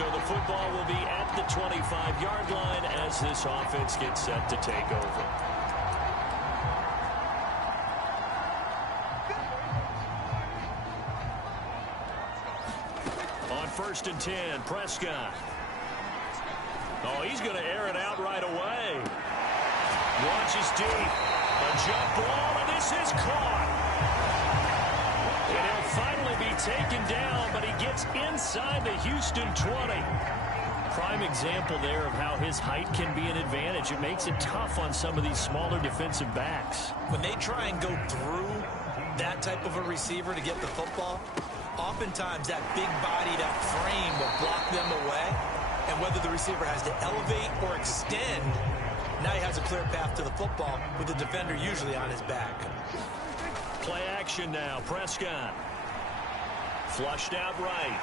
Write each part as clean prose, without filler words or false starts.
So the football will be at the 25-yard line as this offense gets set to take over. On 1st and 10, Prescott. Oh, he's going to air it out right away. Launches deep. A jump ball, and this is caught. And he'll finally be taken down, but he gets inside the Houston 20. Prime example there of how his height can be an advantage. It makes it tough on some of these smaller defensive backs. When they try and go through that type of a receiver to get the football, oftentimes that big body, that frame will block them away. And whether the receiver has to elevate or extend, now he has a clear path to the football with the defender usually on his back. Play action now. Prescott. Flushed out right.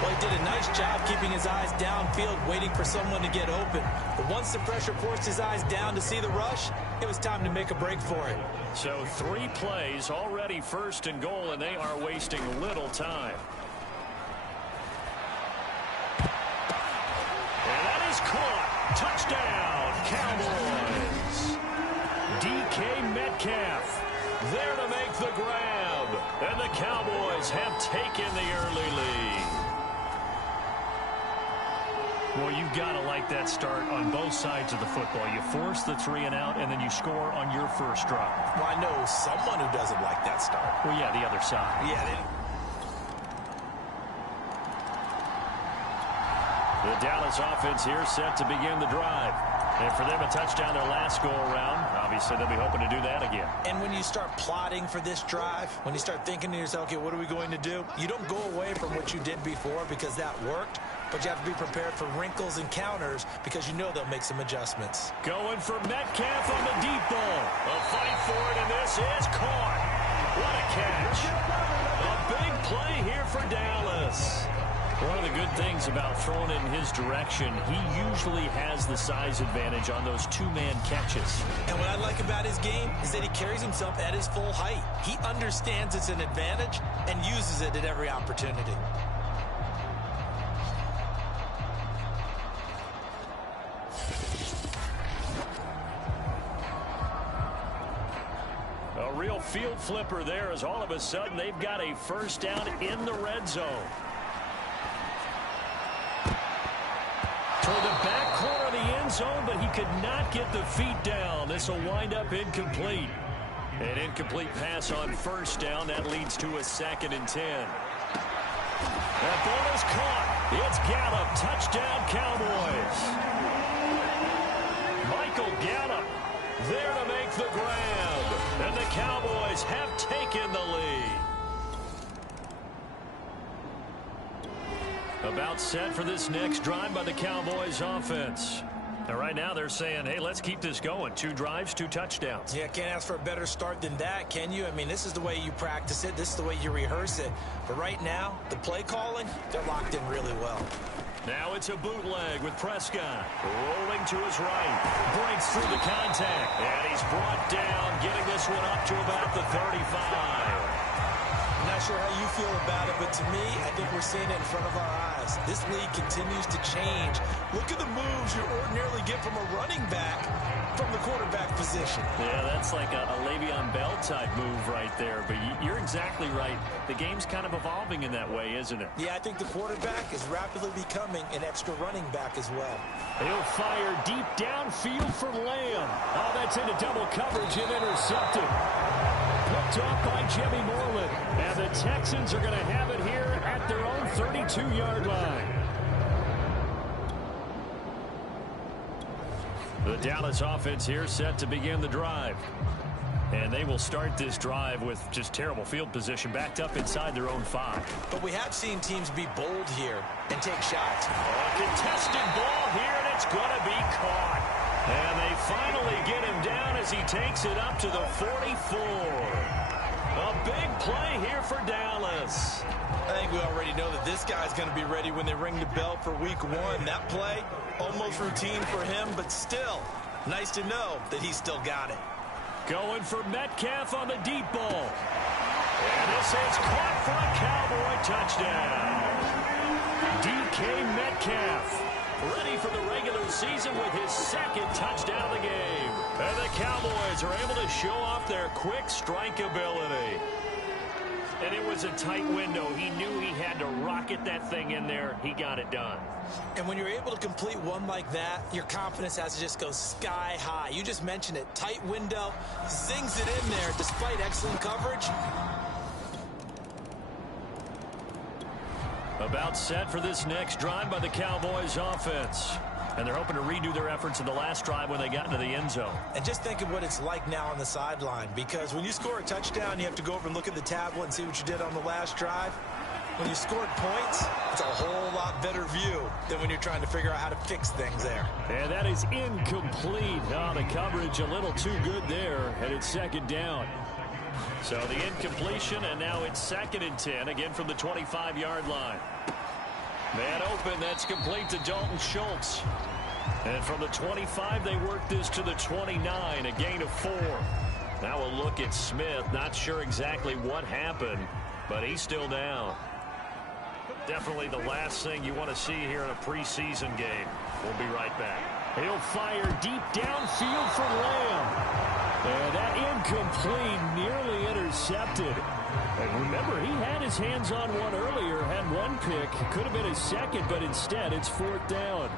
Well, he did a nice job keeping his eyes downfield, waiting for someone to get open. But once the pressure forced his eyes down to see the rush, it was time to make a break for it. So 3 plays, already 1st and goal, and they are wasting little time. And that is caught. Touchdown, Cowboys. DK Metcalf there to make the grab. And the Cowboys have taken the early lead. Well, you've got to like that start on both sides of the football. You force the 3 and out, and then you score on your first drive. Well, I know someone who doesn't like that start. Well, yeah, the other side. Yeah, The Dallas offense here set to begin the drive. And for them, a touchdown their last go-around. Obviously, they'll be hoping to do that again. And when you start plotting for this drive, when you start thinking to yourself, okay, what are we going to do? You don't go away from what you did before because that worked. But you have to be prepared for wrinkles and counters because you know they'll make some adjustments. Going for Metcalf on the deep ball. A fight for it, and this is caught. What a catch. A big play here for Dallas. One of the good things about throwing it in his direction, he usually has the size advantage on those 2-man catches. And what I like about his game is that he carries himself at his full height. He understands it's an advantage and uses it at every opportunity. A real field flipper there as all of a sudden they've got a first down in the red zone. Toward the back corner of the end zone, but he could not get the feet down. This will wind up incomplete. An incomplete pass on first down. That leads to a 2nd and 10. That ball is caught. It's Gallup. Touchdown, Cowboys. Michael Gallup there to make the grab. And the Cowboys have taken the lead. About set for this next drive by the Cowboys offense. And right now they're saying, hey, let's keep this going. 2 drives, 2 touchdowns. Yeah, can't ask for a better start than that, can you? I mean, this is the way you practice it. This is the way you rehearse it. But right now, the play calling, they're locked in really well. Now it's a bootleg with Prescott. Rolling to his right. Breaks through the contact. And he's brought down, getting this one up to about the 35. I'm not sure how you feel about it, but to me, I think we're seeing it in front of our eyes. This league continues to change. Look at the moves you ordinarily get from a running back from the quarterback position. Yeah, that's like a Le'Veon Bell type move right there. But you're exactly right. The game's kind of evolving in that way, isn't it? Yeah, I think the quarterback is rapidly becoming an extra running back as well. He'll fire deep downfield for Lamb. Oh, that's into double coverage and intercepted. Picked off by Jimmy Moreland. And the Texans are going to have it here at their own 32-yard line. The Dallas offense here set to begin the drive. And they will start this drive with just terrible field position, backed up inside their own 5. But we have seen teams be bold here and take shots. A contested ball here, and it's going to be caught. And they finally get him down as he takes it up to the 44. A big play here for Dallas. I think we already know that this guy's going to be ready when they ring the bell for week 1. That play, almost routine for him, but still, nice to know that he's still got it. Going for Metcalf on the deep ball. And this this is caught for a Cowboy touchdown. DK Metcalf ready for the regular season with his second touchdown of the game. And the Cowboys are able to show off their quick strike ability. And it was a tight window. He knew he had to rocket that thing in there. He got it done. And when you're able to complete one like that, your confidence has to just go sky high. You just mentioned it. Tight window, zings it in there despite excellent coverage. About set for this next drive by the Cowboys offense. And they're hoping to redo their efforts in the last drive when they got into the end zone. And just think of what it's like now on the sideline, because when you score a touchdown, you have to go over and look at the tablet and see what you did on the last drive. When you scored points, it's a whole lot better view than when you're trying to figure out how to fix things there. And that is incomplete. Oh, the coverage a little too good there, and it's second down. So the incompletion, and now it's 2nd and 10, again from the 25-yard line. Man open, that's complete to Dalton Schultz. And from the 25, they work this to the 29, a gain of 4. Now a look at Smith. Not sure exactly what happened, but he's still down. Definitely the last thing you want to see here in a preseason game. We'll be right back. He'll fire deep downfield for Lamb. And that incomplete, nearly intercepted. And remember, he had his hands on one earlier, had one pick. Could have been his second, but instead it's 4th down.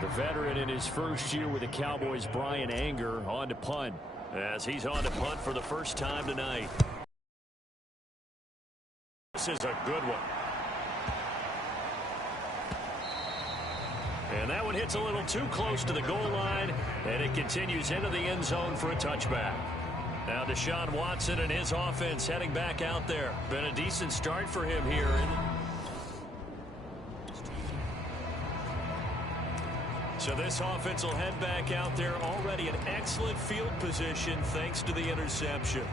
The veteran in his first year with the Cowboys, Brian Anger, on to punt. As he's on to punt for the first time tonight. This is a good one. And that one hits a little too close to the goal line, and it continues into the end zone for a touchback. Now Deshaun Watson and his offense heading back out there. Been a decent start for him here. So this offense will head back out there, already in excellent field position thanks to the interception.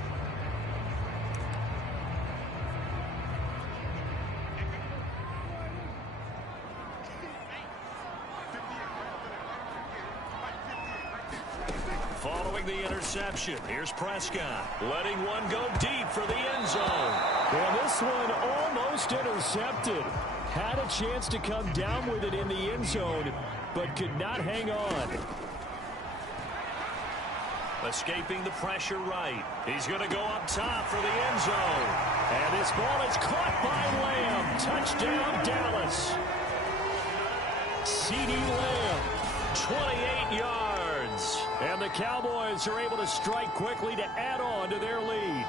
Following the interception, here's Prescott, letting one go deep for the end zone. Well, this one almost intercepted. Had a chance to come down with it in the end zone, but could not hang on. Escaping the pressure right. He's going to go up top for the end zone. And this ball is caught by Lamb. Touchdown, Dallas. CeeDee Lamb, 28 yards. And the Cowboys are able to strike quickly to add on to their lead.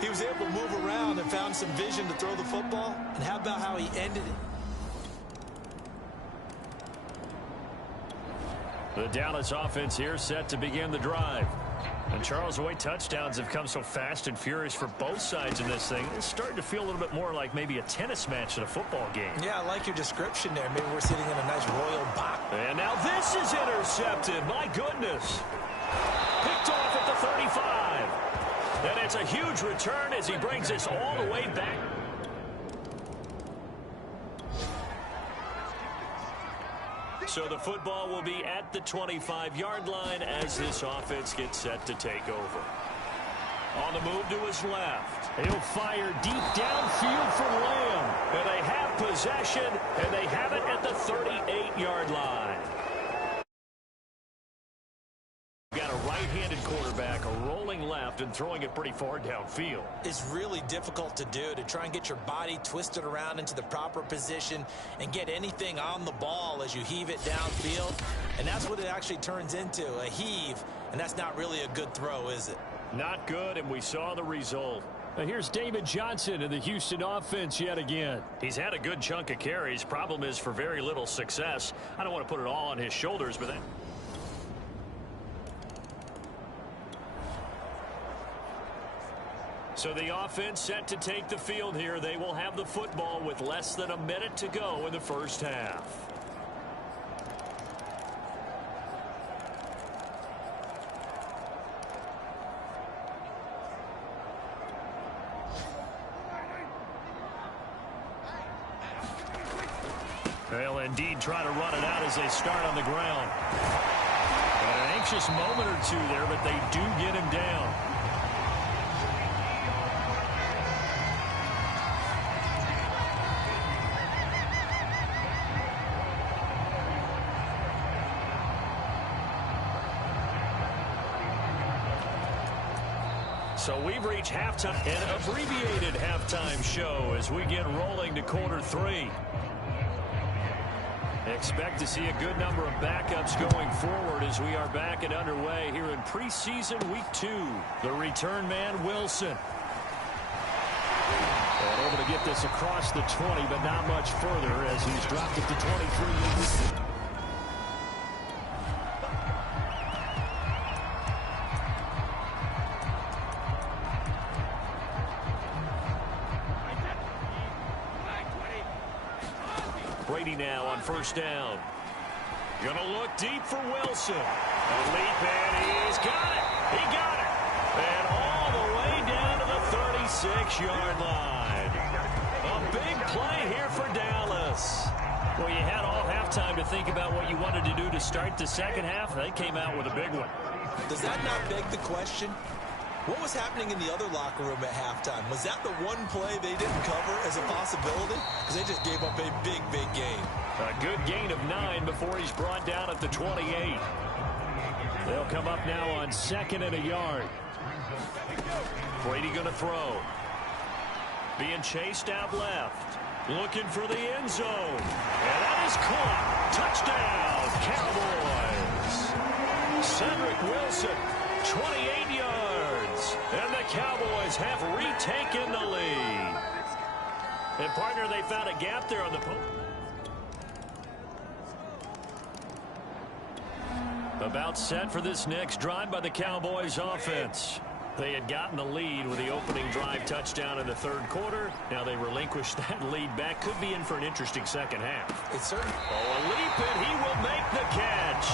He was able to move around and found some vision to throw the football. And how about how he ended it? The Dallas offense here set to begin the drive. And Charles, the way touchdowns have come so fast and furious for both sides in this thing, it's starting to feel a little bit more like maybe a tennis match than a football game. Yeah, I like your description there. Maybe we're sitting in a nice royal box. And now this is intercepted. My goodness. Picked off at the 35. And it's a huge return as he brings this all the way back. So the football will be at the 25-yard line as this offense gets set to take over. On the move to his left. He'll fire deep downfield for Lamb. And they have possession, and they have it at the 38-yard line. Got a right-handed quarterback, a rolling left, and throwing it pretty far downfield. It's really difficult to do, to try and get your body twisted around into the proper position and get anything on the ball as you heave it downfield. And that's what it actually turns into, a heave. And that's not really a good throw, is it? Not good, and we saw the result. Now here's David Johnson in the Houston offense yet again. He's had a good chunk of carries. Problem is for very little success. I don't want to put it all on his shoulders, but that... So the offense set to take the field here. They will have the football with less than a minute to go in the first half. They'll indeed try to run it out as they start on the ground. Got an anxious moment or two there, but they do get him down. So we've reached halftime, an abbreviated halftime show as we get rolling to quarter 3. Expect to see a good number of backups going forward as we are back and underway here in preseason week 2. The return man, Wilson. And able to get this across the 20, but not much further as he's dropped it to 23. Brady now on first down. Gonna look deep for Wilson. A leap, and he's got it. He got it. And all the way down to the 36-yard line. A big play here for Dallas. Well, you had all halftime to think about what you wanted to do to start the second half. They came out with a big one. Does that not beg the question? What was happening in the other locker room at halftime? Was that the one play they didn't cover as a possibility? Because they just gave up a big, big gain. A good gain of 9 before he's brought down at the 28. They'll come up now on 2nd and a yard. Brady going to throw. Being chased out left. Looking for the end zone. And that is caught. Touchdown, Cowboys. Cedric Wilson, 28 yards. And the Cowboys have retaken the lead. And, partner, they found a gap there on the post. About set for this next drive by the Cowboys offense. They had gotten the lead with the opening drive touchdown in the third quarter. Now they relinquish that lead back. Could be in for an interesting second half. It's certainly. Oh, a leap, and he will make the catch.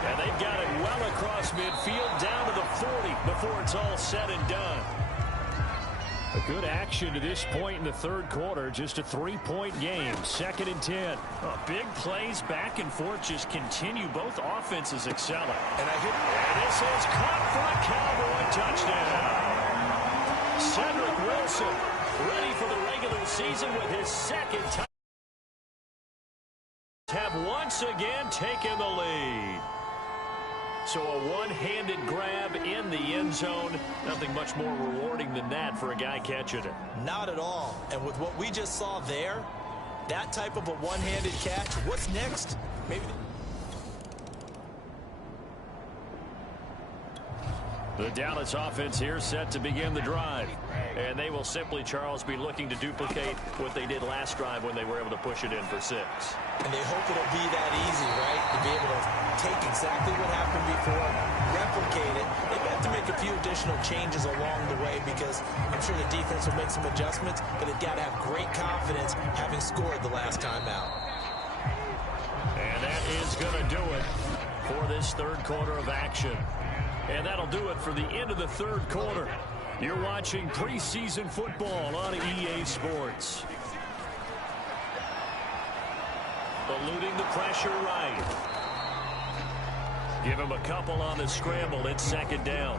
And they've got it well across midfield down to the 40 before it's all said and done. A good action to this point in the third quarter. Just a 3-point game. 2nd and 10. Big plays back and forth just continue. Both offenses excelling. And this is caught for a Cowboy touchdown. Cedric Wilson ready for the regular season with his second touchdown. Have once again taken the lead. So a one-handed grab in the end zone. Nothing much more rewarding than that for a guy catching it. Not at all. And with what we just saw there, that type of a one-handed catch, what's next? Maybe. The Dallas offense here set to begin the drive. And they will simply, Charles, be looking to duplicate what they did last drive when they were able to push it in for 6. And they hope it'll be that easy, right? To be able to take exactly what happened before, replicate it. They've got to make a few additional changes along the way because I'm sure the defense will make some adjustments, but they've got to have great confidence having scored the last time out. And that is going to do it for this third quarter of action. And that'll do it for the end of the third quarter. You're watching preseason football on EA Sports. Eluding the pressure right. Give him a couple on the scramble. It's 2nd down.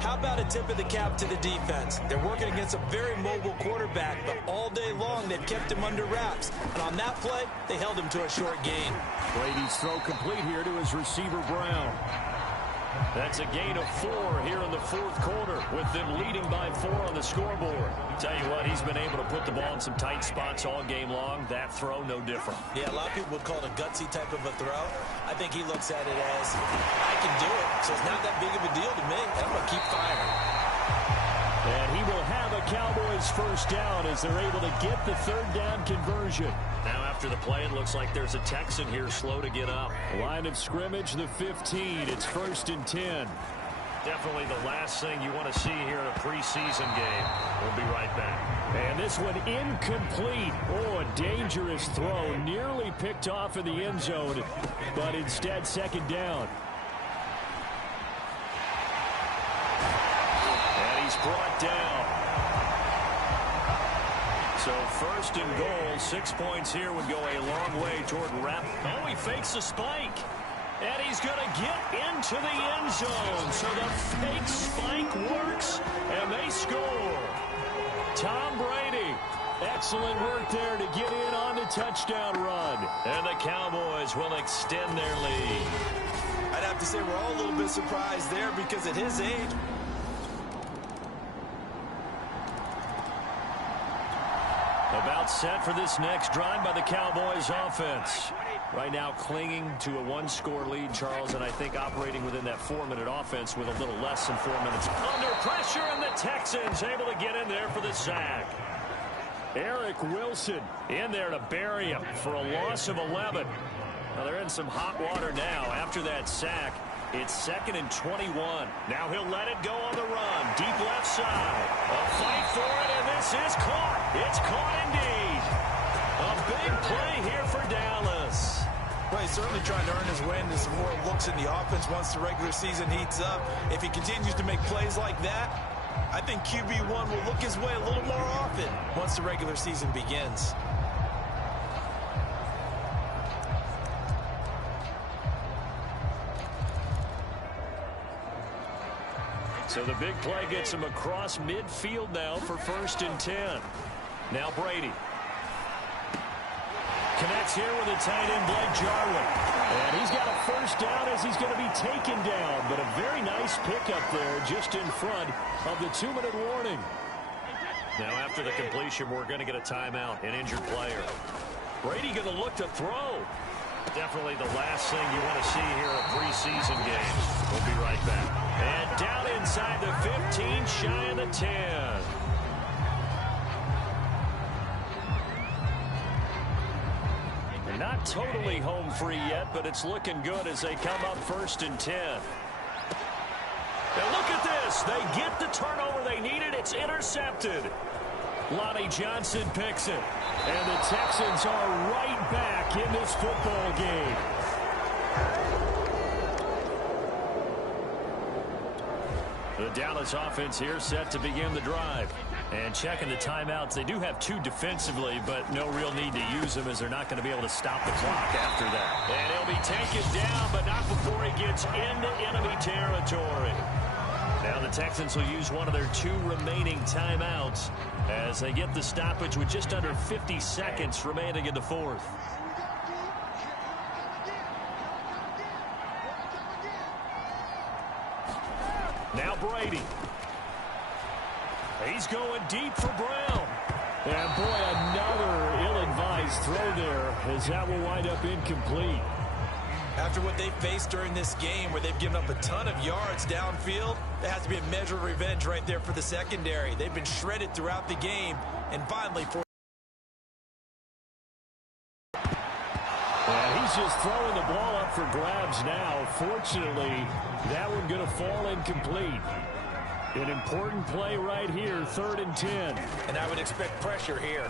How about a tip of the cap to the defense? They're working against a very mobile quarterback, but all day long they've kept him under wraps. And on that play, they held him to a short gain. Brady's throw complete here to his receiver, Brown. That's a gain of 4 here in the fourth quarter with them leading by 4 on the scoreboard. Tell you what, he's been able to put the ball in some tight spots all game long. That throw, no different. Yeah, a lot of people would call it a gutsy type of a throw. I think he looks at it as, I can do it, so it's not that big of a deal to me. I'm going to keep firing. And he will have a Cowboys first down as they're able to get the third down conversion. Now after the play, it looks like there's a Texan here slow to get up. Line of scrimmage, the 15. It's 1st and 10. Definitely the last thing you want to see here in a preseason game. We'll be right back. And this one incomplete. Oh, a dangerous throw. Nearly picked off in the end zone, but instead 2nd down. And he's brought down. So 1st and goal, 6 points here would go a long way toward wrap. Oh, he fakes a spike. And he's going to get into the end zone. So the fake spike works, and they score. Tom Brady, excellent work there to get in on the touchdown run. And the Cowboys will extend their lead. I'd have to say we're all a little bit surprised there because at his age, About set for this next drive by the Cowboys offense. Right now clinging to a one-score lead, Charles, and I think operating within that 4-minute offense with a little less than 4 minutes. Under pressure, and the Texans able to get in there for the sack. Eric Wilson in there to bury him for a loss of 11. Now they're in some hot water now after that sack. It's 2nd and 21. Now he'll let it go on the run. Deep left side. A fight for it, and this is caught. It's caught indeed. A big play here for Dallas. Well, he's certainly trying to earn his way into some more looks in the offense once the regular season heats up. If he continues to make plays like that, I think QB1 will look his way a little more often once the regular season begins. So the big play gets him across midfield now for 1st and 10. Now Brady. Connects here with a tight end, Blake Jarwin. And he's got a 1st down as he's going to be taken down. But a very nice pickup there just in front of the 2-minute warning. Now after the completion, we're going to get a timeout, an injured player. Brady going to look to throw. Definitely the last thing you want to see here at preseason games. We'll be right back. And down inside the 15, shy of the 10. Not totally home free yet, but it's looking good as they come up 1st and 10. Now look at this. They get the turnover they needed. It's intercepted. Lonnie Johnson picks it. And the Texans are right back in this football game. The Dallas offense here set to begin the drive. And checking the timeouts. They do have 2 defensively, but no real need to use them as they're not going to be able to stop the clock after that. And he'll be taken down, but not before he gets into enemy territory. Now the Texans will use one of their 2 remaining timeouts as they get the stoppage with just under 50 seconds remaining in the 4th. Now Brady. He's going deep for Brown. And boy, another ill-advised throw there as that will wind up incomplete. After what they faced during this game where they've given up a ton of yards downfield, there has to be a measure of revenge right there for the secondary. They've been shredded throughout the game. And finally, he's just throwing the ball up for grabs now. Fortunately, that one going to fall incomplete. An important play right here, 3rd and 10. And I would expect pressure here.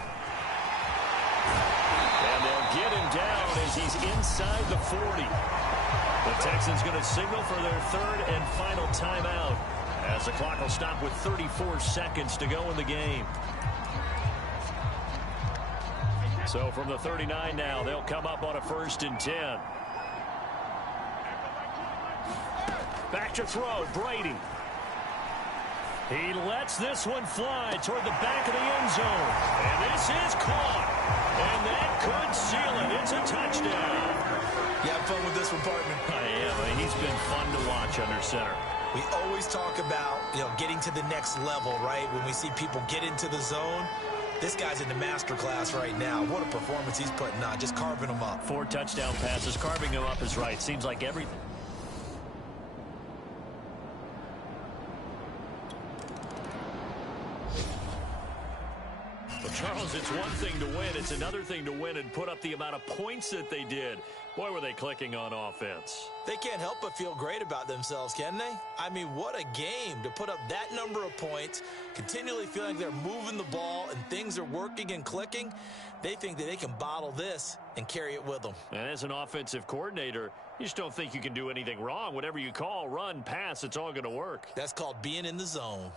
And they'll get him down as he's inside the 40. The Texans going to signal for their 3rd and final timeout as the clock will stop with 34 seconds to go in the game. So from the 39 now, they'll come up on a 1st and 10. Back to throw, Brady. He lets this one fly toward the back of the end zone. And this is caught. And that could seal it. It's a touchdown. You have fun with this one, partner? I am. I mean, he's been fun to watch under center. We always talk about, getting to the next level, right? When we see people get into the zone. This guy's in the master class right now. What a performance he's putting on, just carving them up. 4 touchdown passes. Carving them up is right. Seems like everything. Charles, it's one thing to win. It's another thing to win and put up the amount of points that they did. Boy, were they clicking on offense. They can't help but feel great about themselves, can they? I mean, what a game to put up that number of points, continually feeling they're moving the ball and things are working and clicking. They think that they can bottle this and carry it with them. And as an offensive coordinator, you just don't think you can do anything wrong. Whatever you call, run, pass, it's all going to work. That's called being in the zone.